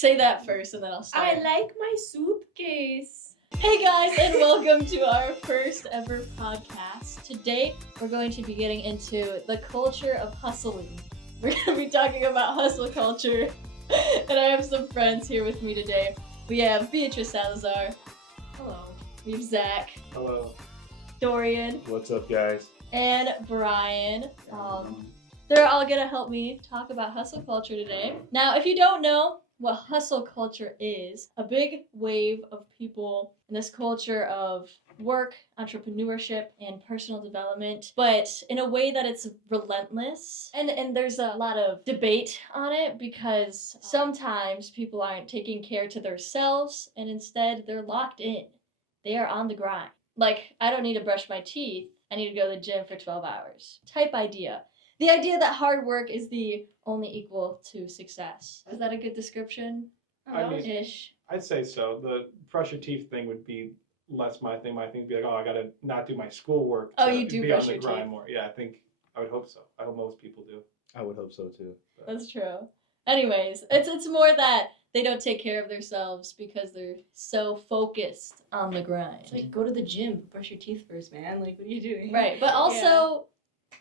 Say that first and then I'll start. I like my suitcase. Hey guys, and welcome to our first ever podcast. Today, we're going to be getting into the culture of hustling. We're going to be talking about hustle culture. And I have some friends here with me today. We have Bea Salazar. Hello. We have Zach. Hello. Dorien. What's up, guys? And Brian. They're all going to help me talk about hustle culture today. Now, if you don't know what hustle culture is, a big wave of people in this culture of work, entrepreneurship, and personal development, but in a way that it's relentless. And there's a lot of debate on it because sometimes people aren't taking care to themselves and instead they're locked in. They are on the grind. Like, I don't need to brush my teeth. I need to go to the gym for 12 hours. Type idea. The idea that hard work is the only equal to success. Is that a good description? I mean, Ish. I'd say so. The brush your teeth thing would be less my thing. My thing would be like, oh, I gotta not do my schoolwork. Oh, to you do be brush on the your grind teeth. more. Yeah, I would hope so. I hope most people do. I would hope so too. That's true. Anyways, it's more that they don't take care of themselves because they're so focused on the grind. It's like, go to the gym, brush your teeth first, man. Like, what are you doing? Right, but also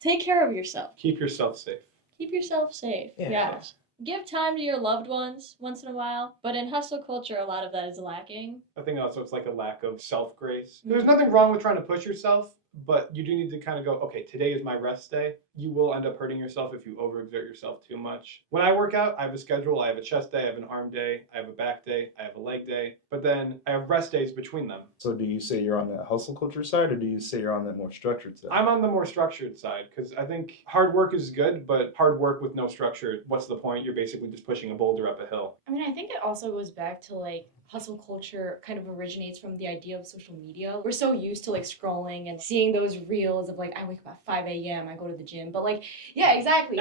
take care of yourself. Keep yourself safe. Keep yourself safe. Yeah. Give time to your loved ones once in a while, but in hustle culture, a lot of that is lacking. I think also it's like a lack of self-grace. There's nothing wrong with trying to push yourself, but you do need to kind of go, okay, today is my rest day. You will end up hurting yourself if you overexert yourself too much. When I work out, I have a schedule. I have a chest day, I have an arm day, I have a back day, I have a leg day, but then I have rest days between them. So do you say you're on that hustle culture side, or do you say you're on that more structured side? I'm on the more structured side because I think hard work is good, but hard work with no structure, what's the point? You're basically just pushing a boulder up a hill. I mean, I think it also goes back to like hustle culture kind of originates from the idea of social media. We're so used to like scrolling and seeing those reels of like, I wake up at 5 a.m., I go to the gym, but like, yeah, exactly.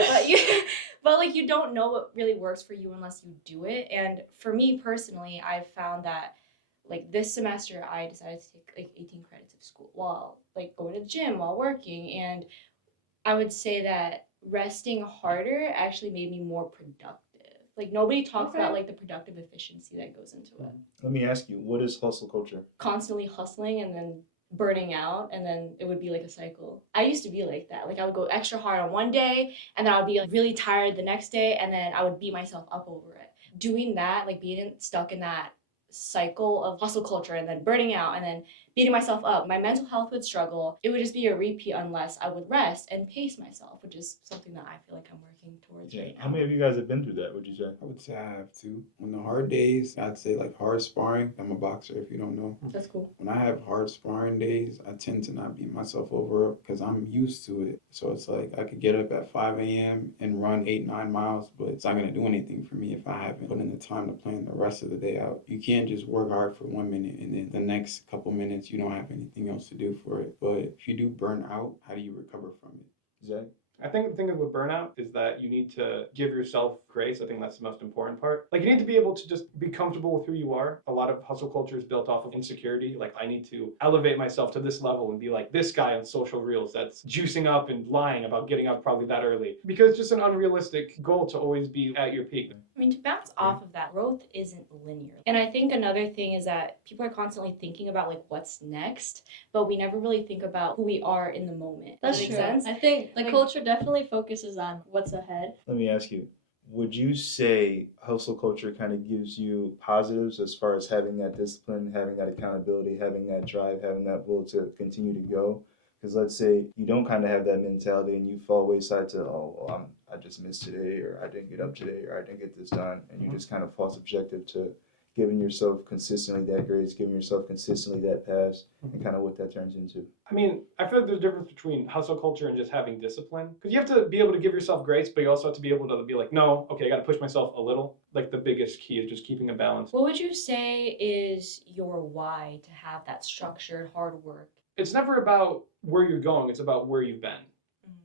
But like you don't know what really works for you unless you do it. And for me personally, I've found that like this semester I decided to take like 18 credits of school while like going to the gym while working. And I would say that resting harder actually made me more productive. Like nobody talks about like the productive efficiency that goes into it. Let me ask you, what is hustle culture? Constantly hustling and then burning out, and then it would be like a cycle. I used to be like that. Like I would go extra hard on one day and then I would be like really tired the next day and then I would beat myself up over it. Doing that, like being stuck in that cycle of hustle culture and then burning out and then beating myself up, my mental health would struggle. It would just be a repeat unless I would rest and pace myself, which is something that I feel like I'm working towards right now. How many of you guys have been through that, would you say? I would say I have to. On the hard days, I'd say like hard sparring. I'm a boxer if you don't know. That's cool. When I have hard sparring days, I tend to not beat myself over because I'm used to it. So it's like I could get up at 5 a.m. and run 8-9 miles, but it's not going to do anything for me if I haven't put in the time to plan the rest of the day out. You can't just work hard for 1 minute and then the next couple minutes you don't have anything else to do for it. But if you do burn out, how do you recover from it? Zach? I think the thing with burnout is that you need to give yourself grace. I think that's the most important part. Like you need to be able to just be comfortable with who you are. A lot of hustle culture is built off of insecurity. Like I need to elevate myself to this level and be like this guy on social reels that's juicing up and lying about getting up probably that early. Because it's just an unrealistic goal to always be at your peak. I mean, to bounce off of that, growth isn't linear. And I think another thing is that people are constantly thinking about like what's next, but we never really think about who we are in the moment. That's Does true. that make sense? I think the Like- culture definitely focuses on what's ahead. Let me ask you, would you say hustle culture kind of gives you positives as far as having that discipline, having that accountability, having that drive, having that will to continue to go? Because let's say you don't kind of have that mentality and you fall wayside to, I just missed today, or I didn't get up today, or I didn't get this done, and you just kind of fall subjective to giving yourself consistently that grace, giving yourself consistently that pass, and kind of what that turns into. I mean, I feel like there's a difference between hustle culture and just having discipline. Because you have to be able to give yourself grace, but you also have to be able to be like, no, okay, I got to push myself a little. Like the biggest key is just keeping a balance. What would you say is your why to have that structured hard work? It's never about where you're going, it's about where you've been.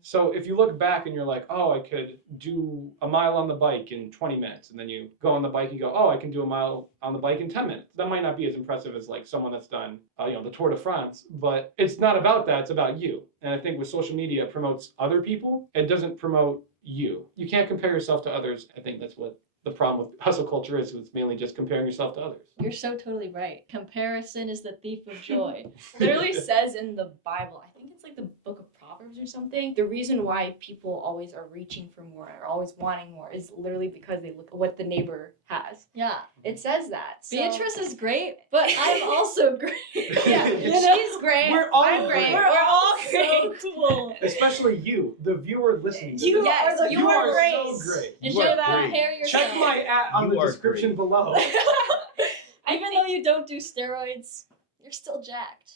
So if you look back and you're like, oh, I could do a mile on the bike in 20 minutes, and then you go on the bike and go, oh, I can do a mile on the bike in 10 minutes. That might not be as impressive as like someone that's done, the Tour de France, but it's not about that. It's about you. And I think with social media, it promotes other people. It doesn't promote you. You can't compare yourself to others. I think that's what the problem with hustle culture is it's mainly just comparing yourself to others. You're so totally right. Comparison is the thief of joy. Literally says in the Bible, I think it's like the book of Proverbs or something, the reason why people always are reaching for more or always wanting more is literally because they look at what the neighbor has. Yeah. It says that. So. Beatrice is great, but I'm also great. Yeah, You know, she's great. we're all I'm great. great. We're all great. So cool. Especially you, the viewer listening to You this. Yes, are the you are great. so great. And You should are not great. compare yourself. Check my at on You the are description great. below. Even though you don't do steroids, you're still jacked.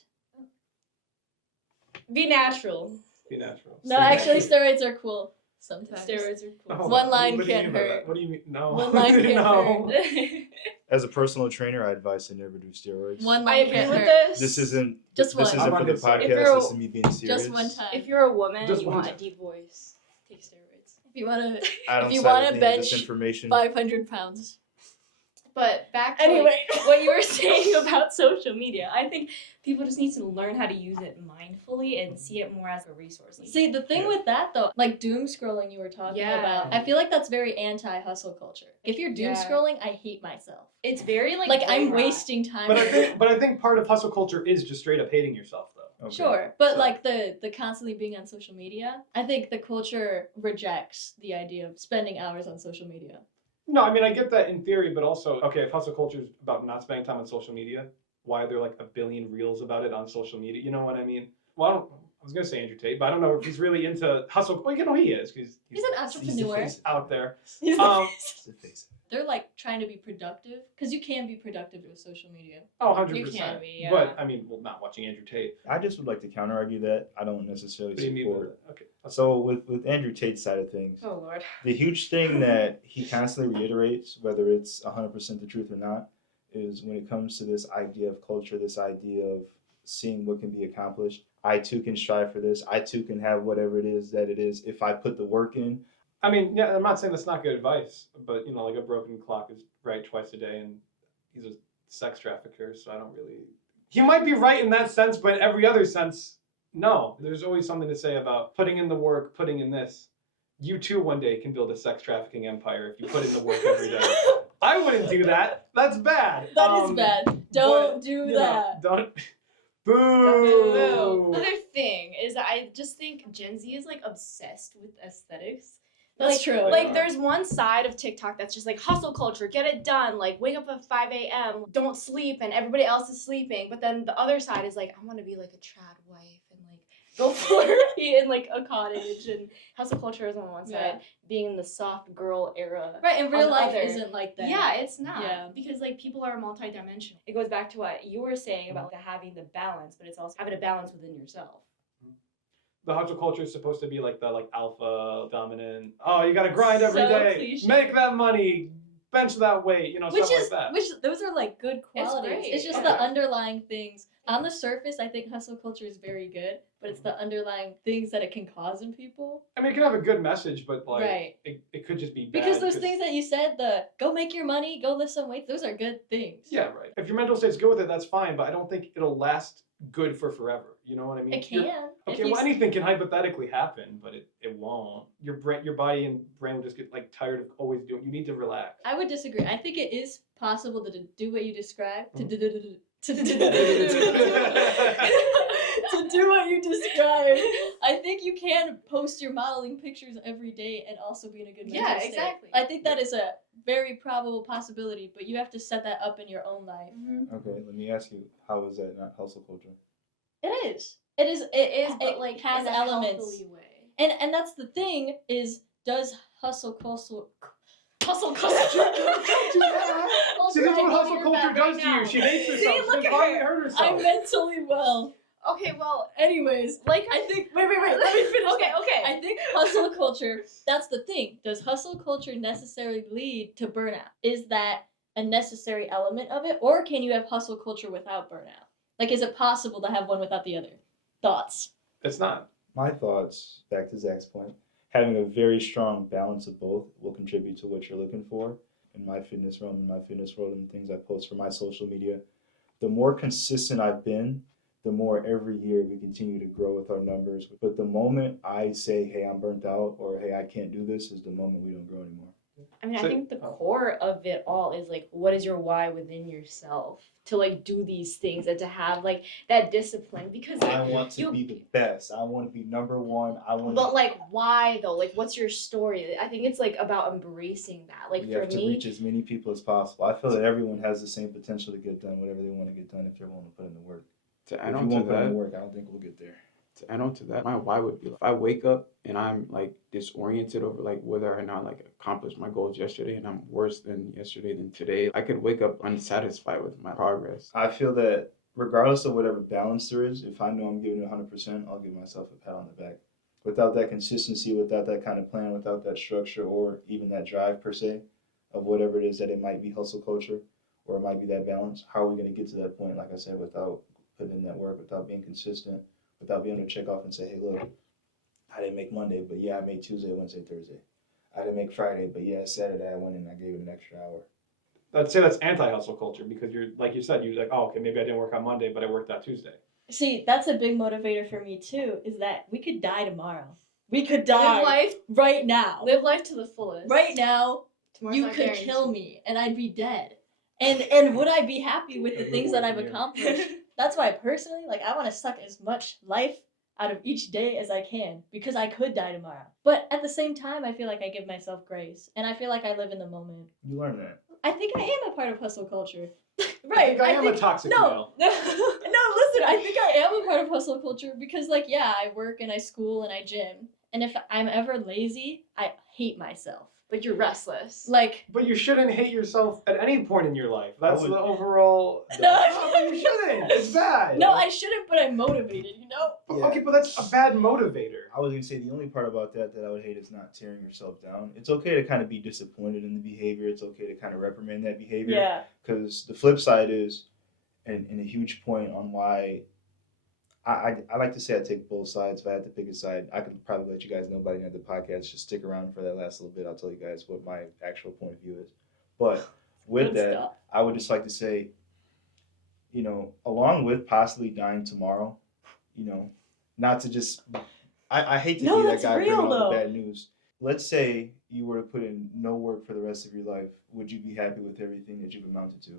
Be natural. Be natural. No, Stay actually, natural. steroids are cool sometimes. Steroids are cool. Hold One on, line what do you can't mean by hurt. that? What do you mean? No. One line can't no. hurt. As a personal trainer, I advise to never do steroids. One I line agree can't with hurt. this. This isn't. Just This one. isn't I'm for on the his side. If you're podcast. a- This is me being serious. Just one time. If you're a woman Just and you one want a time. deep voice, take steroids. If you wanna, I don't if you side wanna with any of this bench information. 500 pounds. But back to Anyway. like, what you were saying about social media, I think people just need to learn how to use it mindfully and see it more as a resource. See, the thing Yeah. with that though, like doom scrolling you were talking Yeah. about, I feel like that's very anti-hustle culture. If you're doom Yeah. scrolling, I hate myself. It's very Like brain I'm rot. wasting time. But I think part of hustle culture is just straight up hating yourself, though. Okay. Sure, but So- like the constantly being on social media, I think the culture rejects the idea of spending hours on social media. No, I mean I get that in theory, but also okay, if hustle culture is about not spending time on social media, why are there like a billion reels about it on social media? You know what I mean? Well, I was gonna say Andrew Tate, but I don't know if he's really into hustle. Well, you know he is because He's an entrepreneur. He's out there. He's the- Um, Just to face it. They're like trying to be productive because you can be productive with social media. Oh, 100%. You can be, yeah. But I mean, well, not watching Andrew Tate. I just would like to counter argue that. I don't necessarily What do you mean by support. that? Okay. So with Andrew Tate's side of things, Oh Lord. the huge thing that he constantly reiterates, whether it's 100% the truth or not, is when it comes to this idea of culture, this idea of seeing what can be accomplished. I too can strive for this. I too can have whatever it is that it is if I put the work in. I mean, yeah, I'm not saying that's not good advice, but you know, like a broken clock is right twice a day, and he's a sex trafficker, so I don't really. He might be right in that sense, but in every other sense, no. There's always something to say about putting in the work, putting in this. You too one day can build a sex trafficking empire if you put in the work every day. I wouldn't do that. That's bad. That is bad. Don't do you know, that. don't. Boo. Boo. Another thing is that I just think Gen Z is like obsessed with aesthetics. That's Like, true. Like there's one side of TikTok that's just like hustle culture, get it done, like wake up at 5 a.m., don't sleep, and everybody else is sleeping. But then the other side is like, I want to be like a trad wife and like go flirty in like a cottage. And hustle culture is on one side, Yeah. being in the soft girl era. Right, and on real the life other. isn't like that. Yeah, it's not. Yeah. Because like people are multidimensional. It goes back to what you were saying about having the balance, but it's also having a balance within yourself. The hustle culture is supposed to be like the alpha dominant. Oh, you got to grind every So day, cliche. make that money, bench that weight, you know, Which stuff is like that. which those are like good qualities. great, It's just yeah. the underlying things. On the surface, I think hustle culture is very good, but it's the underlying things that it can cause in people. I mean, it can have a good message, but like Right. it could just be bad. Because those things that you said, the go make your money, go lift some weights, those are good things. Yeah, right. If your mental state's good with it, that's fine. But I don't think it'll last good for forever. You know what I mean? It Your- can. if Okay, you well, anything can hypothetically happen, but it won't. Your body and brain will just get like tired of always doing. You need to relax. I would disagree. I think it is possible to do what you described. To Mhm. to do what you described. I think you can post your modeling pictures every day and also be in a good mental Yeah, state. exactly. I think that is a very probable possibility, but you have to set that up in your own life. Okay, let me ask you, how is that not hustle culture? It is. It is. It is, but It like has in a elements. healthy way. And that's the thing is, does hustle culture? Hustle culture. See, this is what hustle culture does to you. She hates See, herself. look She at finally her. hurt herself. I'm mentally well. Okay, well, Anyways, like I think. Wait. Let me finish. Okay, okay. I think hustle culture, that's the thing. Does hustle culture necessarily lead to burnout? Is that a necessary element of it? Or can you have hustle culture without burnout? Like, is it possible to have one without the other? Thoughts? It's not. My thoughts, back to Zach's point, having a very strong balance of both will contribute to what you're looking for in my fitness realm, in my fitness world, and the things I post for my social media. The more consistent I've been, the more every year we continue to grow with our numbers. But the moment I say, hey, I'm burnt out, or hey, I can't do this, is the moment we don't grow anymore. I mean, I So- think the core of it all is like, what is your why within yourself to like do these things and to have like that discipline? Because I like, want to be the best. I want to be number one. I want. but like, why though? Like, what's your story? I think it's like about embracing that. Like You for have to me, reach as many people as possible. I feel that everyone has the same potential to get done whatever they want to get done if they're willing to put in the work. To If add you on to won't put in the that, work, I don't think we'll get there. my why would be like, if I wake up and I'm like disoriented over like whether or not like accomplished my goals yesterday and I'm worse than yesterday than today, I could wake up unsatisfied with my progress. I feel that regardless of whatever balance there is, if I know I'm giving it 100%, I'll give myself a pat on the back. Without that consistency, without that kind of plan, without that structure, or even that drive per se, of whatever it is that it might be hustle culture, or it might be that balance, how are we going to get to that point, like I said, without putting in that work, without being consistent, without being able to check off and say, hey, look, I didn't make Monday, but yeah, I made Tuesday, Wednesday, Thursday. I didn't make Friday, but yeah, Saturday I went and I gave it an extra hour. I'd say that's anti-hustle culture because you're like you said, you're like, oh, okay, maybe I didn't work on Monday, but I worked that Tuesday. See, that's a big motivator for me too, is that we could die tomorrow. We could die live life, right now. live life to the fullest. Right now, Tomorrow's you not could guaranteed. kill me and I'd be dead. And would I be happy with the things that I've accomplished? That's why personally, like I want to suck as much life out of each day as I can because I could die tomorrow. But at the same time, I feel like I give myself grace and I feel like I live in the moment. You learn that. I think I am a part of hustle culture. I Right. think I am a toxic male. No, listen, I think I am a part of hustle culture because, like, yeah, I work and I school and I gym. And if I'm ever lazy, I hate myself. But you're restless. Like, But you shouldn't hate yourself at any point in your life. That's I would- the overall. No. But you shouldn't. It's bad. no, I shouldn't, but I'm motivated, you know? Yeah. Okay, but that's a bad motivator. I was going to say the only part about that I would hate is not tearing yourself down. It's okay to kind of be disappointed in the behavior. It's okay to kind of reprimand that behavior. Yeah. Because the flip side is, and a huge point on why I like to say I take both sides. If I had to pick a side, I could probably let you guys know by the end of the podcast. Just stick around for that last little bit. I'll tell you guys what my actual point of view is. But with Good that, stuff. I would just like to say, you know, along with possibly dying tomorrow, you know, not to just, I hate to No, be that that's guy real, bringing all the though. bad news. Let's say you were to put in no work for the rest of your life. Would you be happy with everything that you've amounted to?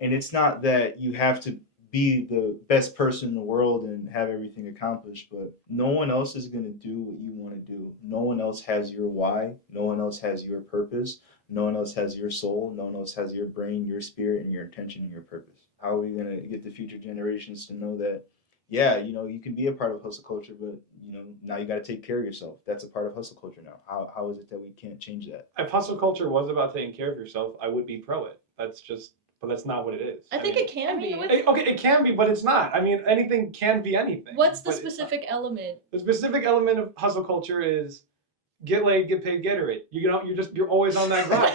And it's not that you have to be the best person in the world and have everything accomplished, but no one else is going to do what you want to do. No one else has your why. No one else has your purpose. No one else has your soul. No one else has your brain, your spirit, and your intention and your purpose. How are we going to get the future generations to know that, yeah, you know, you can be a part of hustle culture, but, you know, now you got to take care of yourself. That's a part of hustle culture now. How is it that we can't change that? If hustle culture was about taking care of yourself, I would be pro it. But that's not what it is. I think mean, it can be. Okay, it can be, but it's not. I mean, anything can be anything. What's the but it's not. specific element? The specific element of hustle culture is get laid, get paid, get it. You know, you're always on that grind.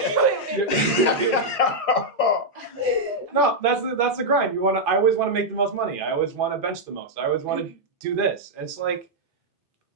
No, that's the grind. I always want to make the most money. I always want to bench the most. I always want to do this. It's like,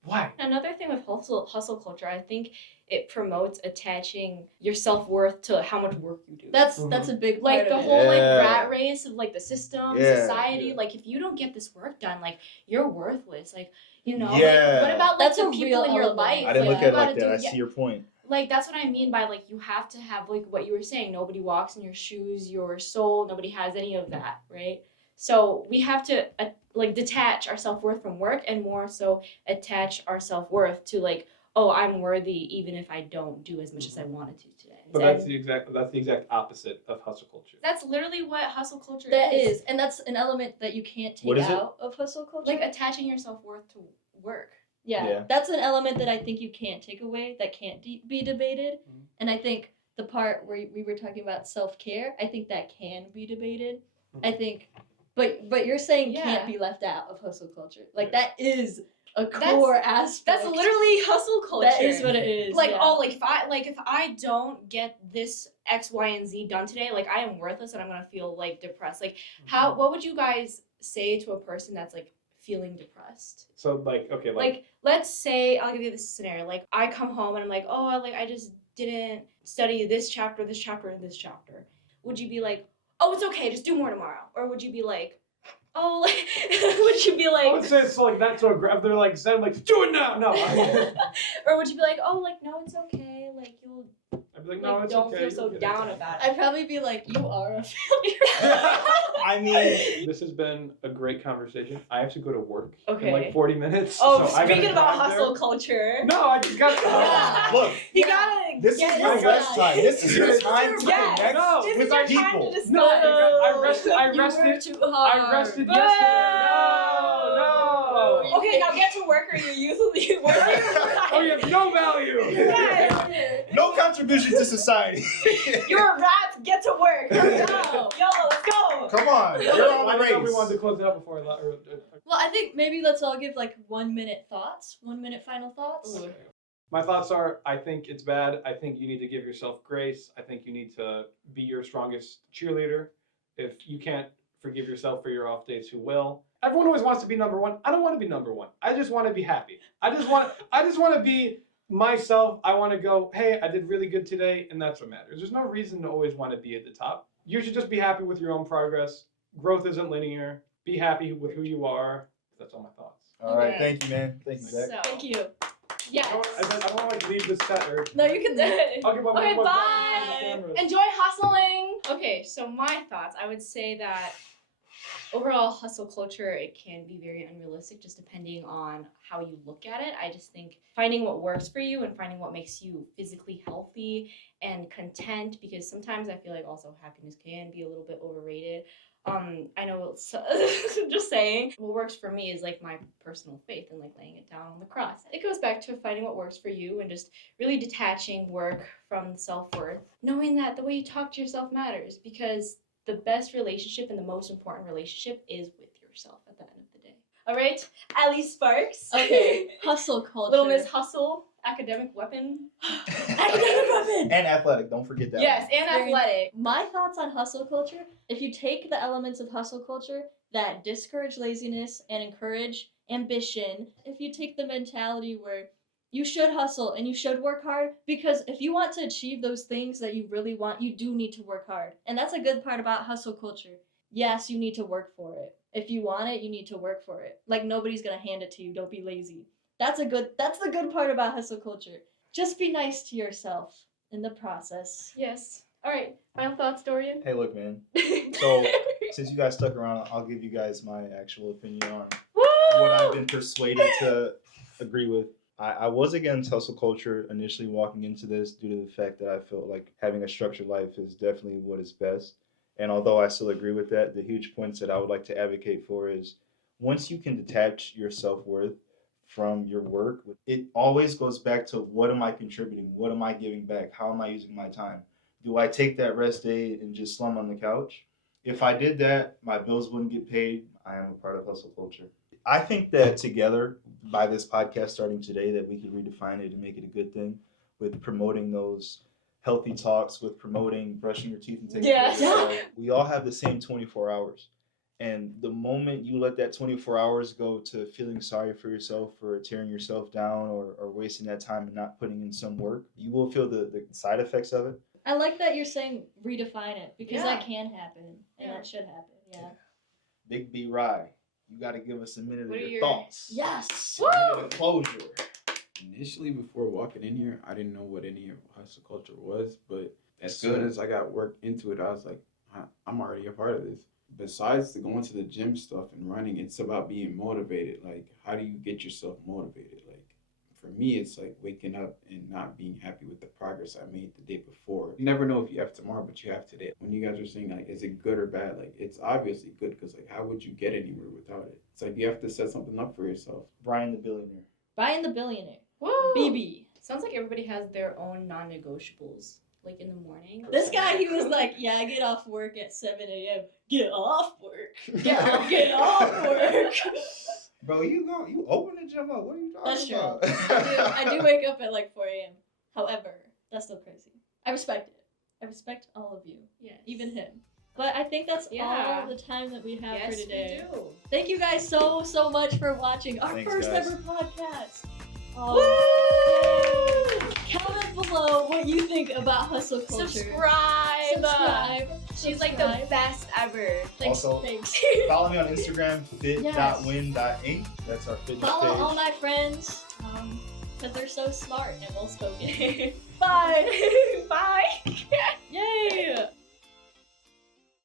why? Another thing with hustle culture, I think it promotes attaching your self-worth to how much work you do. That's Mhm. a big part like the of it. whole like Yeah. rat race of like the system, Yeah. society. Yeah. Like if you don't get this work done, like you're worthless. Like, you know, Yeah. like what about like That's the a people real in your element. life? I didn't Like, look you at it like gotta that. do- I see your point. Like that's what I mean by like you have to have like what you were saying. Nobody walks in your shoes, your soul. Nobody has any of that, right? So we have to like detach our self-worth from work and more so attach our self-worth to like, oh, I'm worthy even if I don't do as much as I wanted to today. But And that's the exact opposite of hustle culture. that's literally what hustle culture That is. is, and that's an element that you can't What take is it? out of hustle culture. Like attaching your self-worth to work. Yeah, Yeah. that's an element that I think you can't take away, that can't be debated. Mhm. And I think the part where we were talking about self-care, I think that can be debated. Mhm. I think, but you're saying Yeah. can't be left out of hustle culture. Like that is a That's- core aspect. That's literally hustle culture. That is what it is. Like yeah. oh, like if I don't get this X, Y, and Z done today, like I am worthless and I'm gonna feel like depressed. Like what would you guys say to a person that's like feeling depressed? So like, okay, Like let's say I'll give you this scenario. Like I come home and I'm like, oh, like I just didn't study this chapter, and this chapter. Would you be like, oh, it's okay, just do more tomorrow? Or would you be like, oh, like, would you be I would like, say it's like that. So aggressive. They're like, said like, do it now. No. or would you be like, oh, like no, it's okay, like you'll. I'd I'd be like, no, Like, it's don't okay. feel so you'll get it down done." about it. I'd probably be like, you are a failure. I mean, This has been a great conversation. I have to go to work in Okay. like 40 minutes. Oh, so I gotta speaking about drive hustle there. culture. No, I just got Yeah. look, You Yeah. gotta this get is your it rest right. time. This is your Yes. time to Yes. connect No. This with is your time people. to discuss. No, I rested. I You rested. work too hard. I rested yesterday. No. Okay, now get to work or you usually work. Oh, you have no value. Yes. No contribution to society. You're a rat. Get to work. Let's go. No. Yo, let's go. Come on, you're on Why the did we race. want to close it out before Well, I think maybe let's all give like 1 minute thoughts. 1 minute final thoughts. Ooh. My thoughts are, I think it's bad. I think you need to give yourself grace. I think you need to be your strongest cheerleader. If you can't forgive yourself for your off days, who will? Everyone always wants to be number one. I don't want to be number one. I just want to be happy. I just want to be myself. I want to go, hey, I did really good today, and that's what matters. There's no reason to always want to be at the top. You should just be happy with your own progress. Growth isn't linear. Be happy with who you are. That's all my thoughts. All right, Okay. thank you, man. Thank you, Zach. So, Thank you. yes. I don't want to like leave this set or. No, you can. I'll give Okay, one bye. Enjoy hustling. Okay, so my thoughts, I would say that overall hustle culture, it can be very unrealistic just depending on how you look at it. I just think finding what works for you and finding what makes you physically healthy and content, because sometimes I feel like also happiness can be a little bit overrated. I know, just saying, what works for me is like my personal faith and like laying it down on the cross. It goes back to finding what works for you and just really detaching work from self-worth, knowing that the way you talk to yourself matters, because the best relationship and the most important relationship is with yourself at the end of the day. All right, Allie Sparks. Okay, hustle culture. Little Miss Hustle, academic weapon. Academic weapon. And athletic, don't forget that. Yes, and Very- athletic. My thoughts on hustle culture, if you take the elements of hustle culture that discourage laziness and encourage ambition, if you take the mentality where you should hustle and you should work hard, because if you want to achieve those things that you really want, you do need to work hard. And that's a good part about hustle culture. Yes, you need to work for it. If you want it, you need to work for it. Like nobody's going to hand it to you. Don't be lazy. That's the good part about hustle culture. Just be nice to yourself in the process. Yes. All right, final thoughts, Dorien? Hey, look, man. So, since you guys stuck around, I'll give you guys my actual opinion on Woo! what I've been persuaded to agree with. I was against hustle culture initially walking into this due to the fact that I felt like having a structured life is definitely what is best. And although I still agree with that, the huge points that I would like to advocate for is once you can detach your self-worth from your work, it always goes back to what am I contributing? What am I giving back? How am I using my time? Do I take that rest day and just slum on the couch? If I did that, my bills wouldn't get paid. I am a part of hustle culture. I think that together, by this podcast starting today, that we could redefine it and make it a good thing with promoting those healthy talks, with promoting brushing your teeth and taking care of Yes. yourself. We all have the same 24 hours. And the moment you let that 24 hours go to feeling sorry for yourself for tearing yourself down or wasting that time and not putting in some work, you will feel the side effects of it. I like that you're saying redefine it, because Yeah. that can happen and Yeah. that should happen. Yeah. Big B Rye, you got to give us a minute What of are your your- thoughts. Yes. A minute of closure. Initially, before walking in here, I didn't know what any of hustle culture was, but as That's soon good. as I got worked into it, I was like, I'm already a part of this. Besides the going to the gym stuff and running, it's about being motivated. Like, how do you get yourself motivated? Like, for me, it's like waking up and not being happy with the progress I made the day before. You never know if you have tomorrow, but you have today. When you guys are saying, like, is it good or bad? Like, it's obviously good because, like, how would you get anywhere without it? It's like you have to set something up for yourself. Brian the Billionaire. Brian the Billionaire. Woo! BB. Sounds like everybody has their own non-negotiables. Like in the morning. This guy, he was like, yeah, I get off work at 7 a.m. Get off work. Get off. Get off work. Bro, you open the gym up. What are you talking That's true. about? I do wake up at like 4 a.m. However, that's still crazy. I respect it. I respect all of you, Yes. even him. But I think that's Yeah. all the time that we have Yes, for today. we do. Thank you guys so much for watching our Thanks, first guys. ever podcast. Woo! Comment below what you think about hustle culture. Subscribe. She's like the Subscribe. best ever. Thanks. Also- Thanks. Follow me on Instagram, fit.win.inc. That's our fitness Follow page. all my friends. because they're so smart and well spoken. Bye! Bye. Yay!